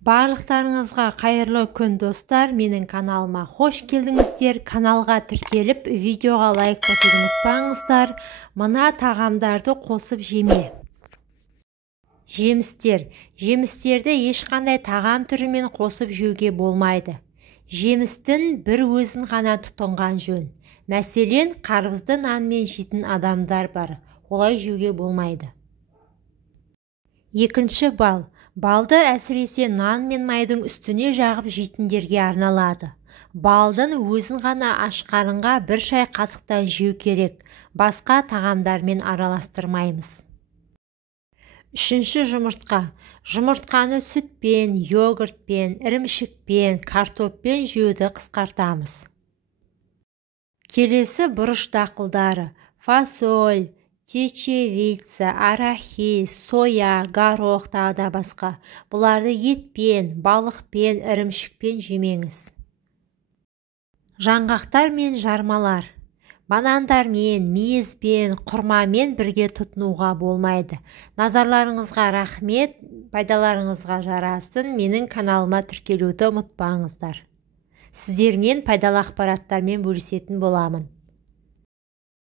Барлықтарыңызға қайырлы күн достар, менің каналыма қош келдіңіздер. Каналға тіркеліп, видеоға лайк басуды ұмытпаңыздар. Мына тағамдарды қосып жеме. Жемістер. Жемістерді ешқандай тағам түрімен қосып жеуге болмайды. Жемістің бір өзін ғана тұтынған жөн. Мәселен, қарбызды нанмен жейтін адамдар бар. Олай жеуге болмайды. Екінші бал. Балды әсіресе нан мен майдың үстіне жағып жейтіндерге арналады. Балдың өзін ғана аш қарынға бір шай қасықтан жеу керек. Басқа тағамдармен араластырмаймыз. Үшінші жұмыртқа. Жұмыртқаны сүтпен, йогуртпен, ірімшікпен, картоппен жеуді қысқартамыз. Келесі бұрыш дақылдары. Фасоль, чечевица, арахис, соя, горох тағы да басқа. Бұларды етпен, балықпен, ірімшікпен жемеңіз. Жаңғақтар мен жармалар. Банандармен, мейізбен, құрмамен бірге тұтынуға болмайды. Назарларыңызға рахмет, пайдаларыңызға жарасын. Менің каналыма тіркелуді ұмытпаңыздар. Сіздермен пайдалы ақпараттармен бөлісетін боламын.